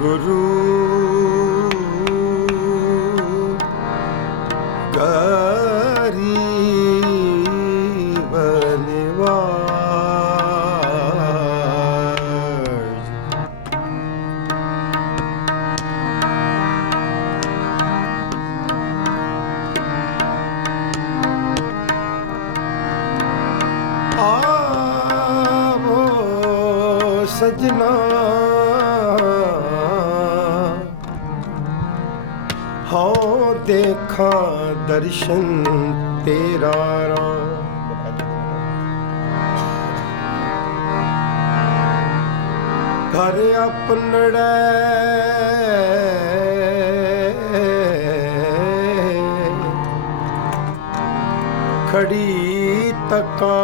ਗੁਰੂ ਗਰੀਬ ਨਿਵਾਜ ਆਵੋ ਸਜਣਾ ਦੇਖਾਂ ਦਰਸ਼ਨ ਤੇਰਾ ਰਾਮ। ਘਰ ਆਪਣੜੈ ਖੜੀ ਤਕਾਂ।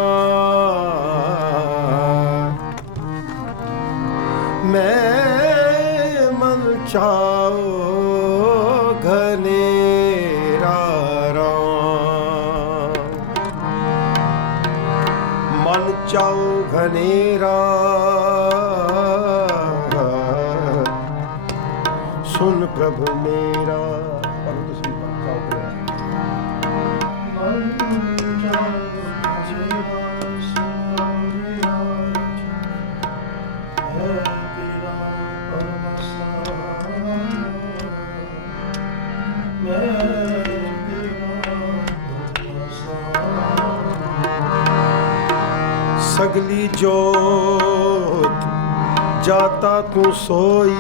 ਮੈਂ ਮਨ ਚਾਓ ਚੌ ਘਨੇਰਾ। ਸੁਨ ਪ੍ਰਭ ਮੇਰਾ ਸਗਲੀ ਜੋਤ ਜਾਤਾ ਤੂੰ ਸੋਈ।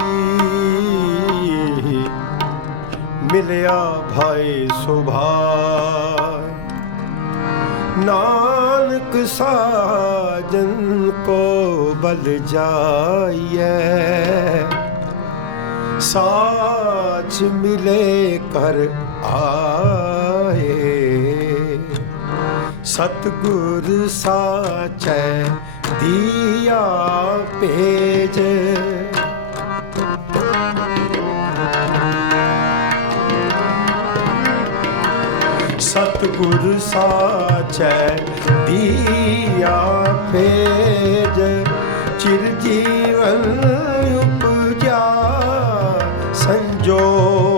ਮਿਲਿਆ ਭਾਈ ਸੁਭਾਈ ਨਾਨਕ ਸਾਜਨ ਕੋ ਬਲ ਜਾਈਐ। ਸਾਚ ਮਿਲੇ ਕਰ ਆਏ। ਸਤਗੁਰ ਸਾਚੈ ਦੀਆ ਭੇਜ। ਸਤਗੁਰ ਸਾਚੈ ਦੀਆ ਭੇਜ। ਚਿਰ ਜੀਵਨ ਉਪਜਾ ਸੰਜੋਗ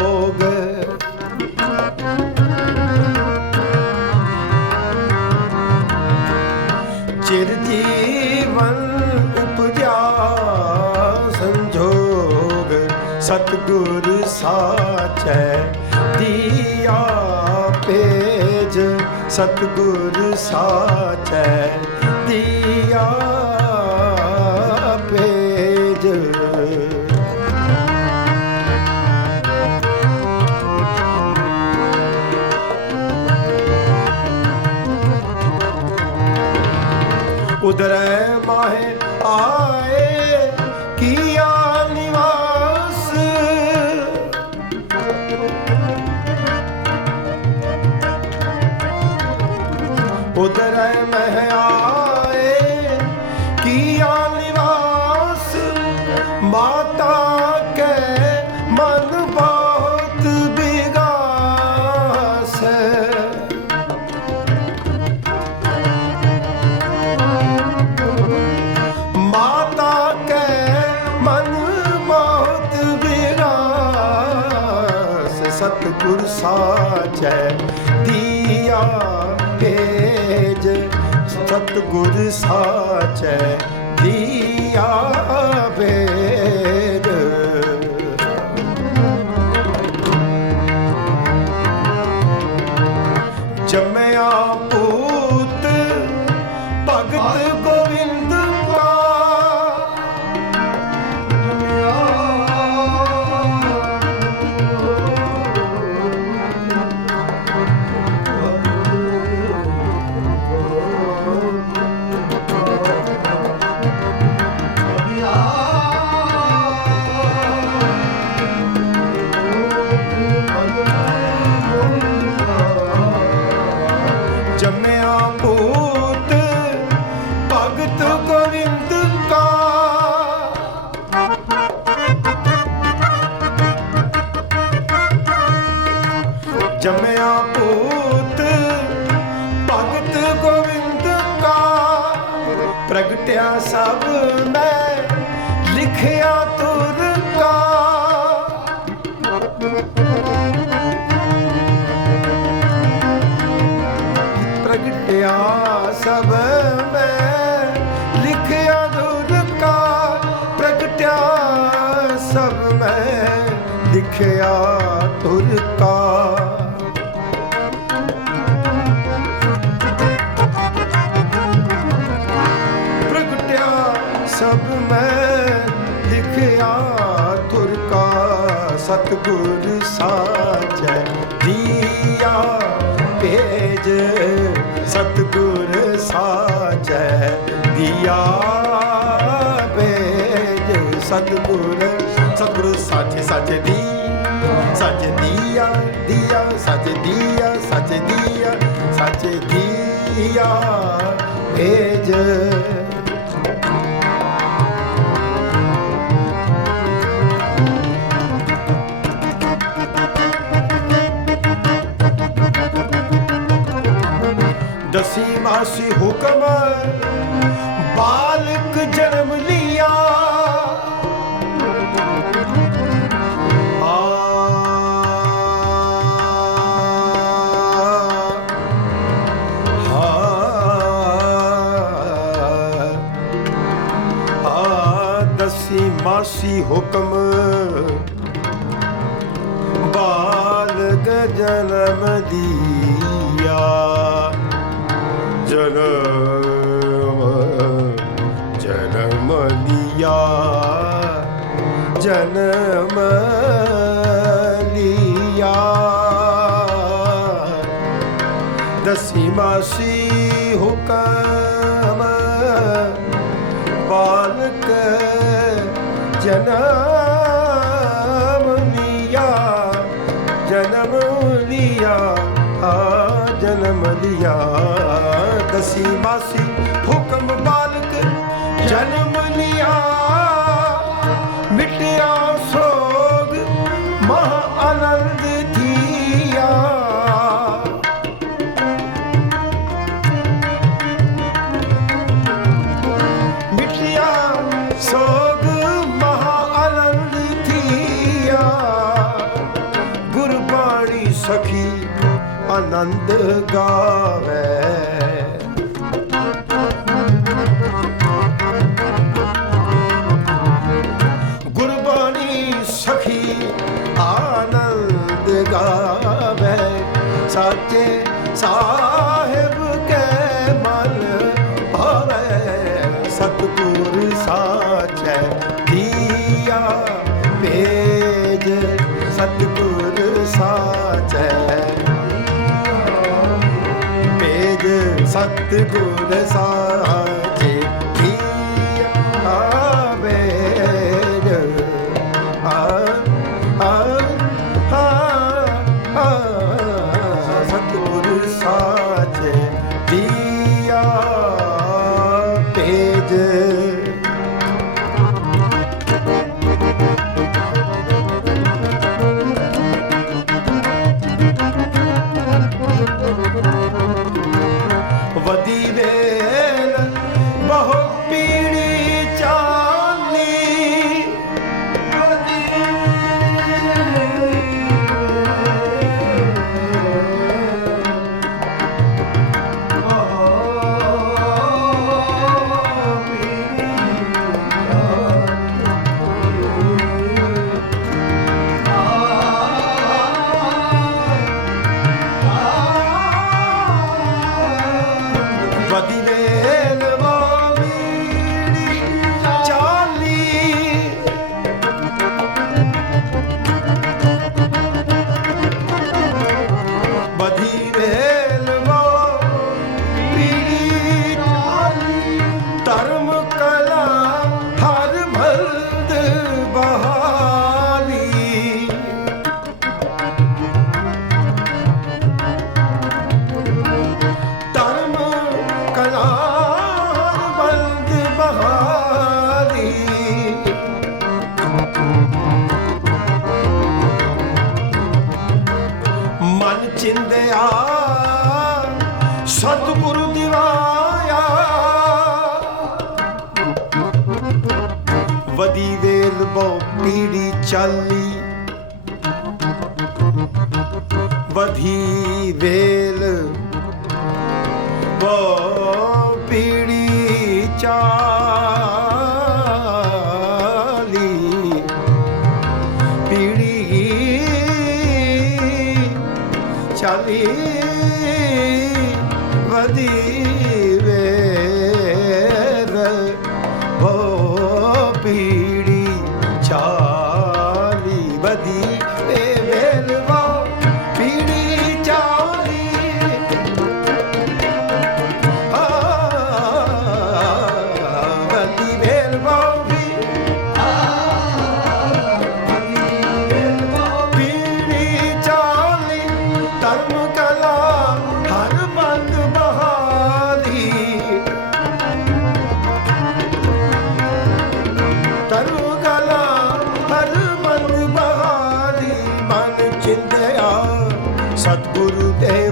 ਸਾਚੈ ਦੀਆ ਭੇਜ ਸਤਗੁਰ ਸਾਚੈ ਦੀਆ ਭੇਜ। ਉਦਰੈ ਮਾਹੇ ਉਦਰੈ ਮਹਿ ਆਏ ਕੀਆ ਨਿਵਾਸ ਮਾਤਾ ਕੈ ਮਨ ਬਹੁਤ ਬਿਗਾਸ। ਮਾਤਾ ਕੈ ਮਨ ਬਹੁਤ ਵਿਰਾਸ ਸਤਿਗੁਰ ਸਾਚੈ ਦੀਆ ਭੇਜ ਸਤਿਗੁਰ ਸਾਚੈ ਦੀਆ ਭੇਜ ਲਿਖਿਆ ਤੁਰ ਕਾ ਪ੍ਰਗਟਿਆ ਸਭ ਮੈਂ ਲਿਖਿਆ ਤੁਰ ਕਾ ਸਤਗੁਰ ਸਾਚੈ ਦੀਆ ਭੇਜ, ਸਤਗੁਰ ਸਾਚੈ ਦੀਆ ਭੇਜ, ਸਤਗੁਰ ਦੀਆ ਸਾਚੇ ਦੀਆ ਸਾਚੇ ਦੀਆ ਭੇਜ। ਦਸੀ ਮਾਸੀ ਹੁਕਮ ਬਾਲਕ ਜਨਮ ਲਿਆ ਸੀ ਹੁਕਮ। ਬਾਲਕ ਜਨਮ ਦੀਆ ਜਨਮ ਜਨਮ ਲਿਆ ਜਨਮ ਜਨਮ ਲਿਆ। ਦਸੀ ਮਾਸੀ ਹੁਕਮ ਬਾਲਕ ਜਨਮ ਲਿਆ। ਮਿਟਿਆ ਸੋਗ ਮਹਾ ਆਨੰਦ ਥੀਆ। ਮਿਟਿਆ ਸੋਗ ਮਹਾ ਆਨੰਦ ਥੀਆ। ਗੁਰਬਾਣੀ ਸਖੀ ਆਨੰਦ ਗਾਵੇ। ਗੁਰਬਾਣੀ ਸਖੀ ਆਨੰਦ ਗਾਵੇ। ਸਾਚੇ ਸਾਹਿਬ ਕੇ ਮਨ ਭਾਵੇ, ਸਤਿਗੁਰ ਸਾਚੈ ਦੀਆ ਭੇਜ, ਸਤਿਗੁਰ ਸਾਚੈ ਸਤਿਗੁਰ ਸਾਚੇ ਭਲਦ ਵਧੀ ਵੇਲ ਬੋ ਪੀੜੀ ਚਾਲੀ। ਵਧੀ ਵੇਲ ਬੋ ਪੀੜੀ ਚਾਲੀ। ਵਧੀ ਵੇਲ Guru Dev.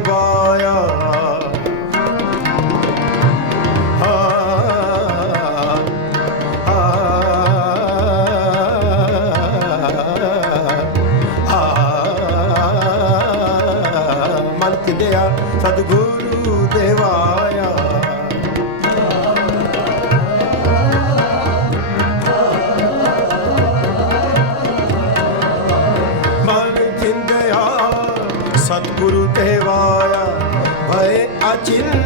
watching. Yeah.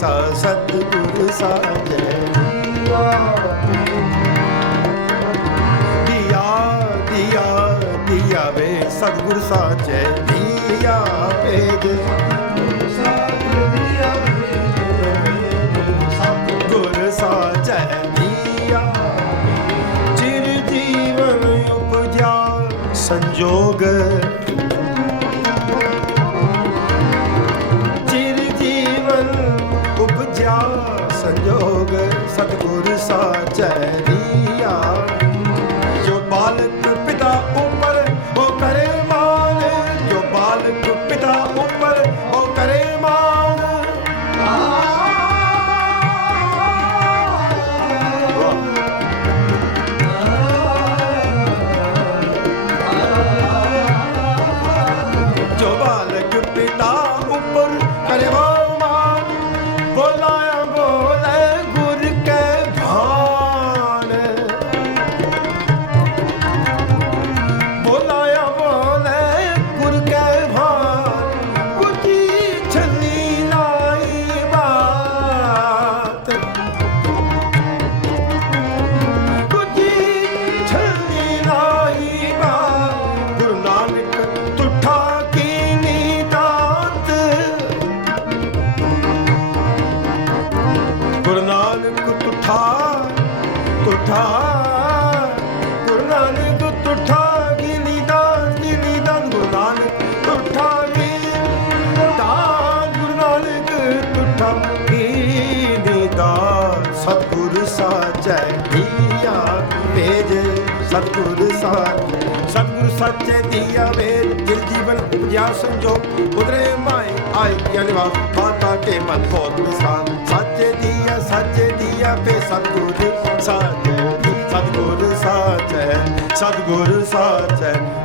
ਸਾ ਸਤਿਗੁਰ ਸਾਜੈ ਦਿਆ ਦਿਆ ਦਿਆ ਵੇ ਸਤਿਗੁਰ ਸਾਜੈ ਦਿਆ ਭੇਜ ਸਤਿਗੁਰ ਸਾਜੈ ਜੀਵਨ ਉਪਜਾ ਸੰਜੋਗ ਚੇਤੀਆ ਵੇਦ ਜਿਲ ਜੀਵਨ ਉਪਜਿਆ ਸੰਜੋਗ ਉਦਰੇ ਮਾਏ ਆਏ ਗਿਆਨ ਵਾ ਮਾਤਾ ਕੇ ਮਨ ਹੋਤ ਨਿਸ਼ਾਨ। ਸਾਚੇ ਦੀਆ ਸਾਚੇ ਦੀਆ ਪੇ ਸਤਗੁਰ ਸਾਚੇ। ਸਤਗੁਰ ਸਾਚੇ ਸਤਗੁਰ ਸਾਚੇ।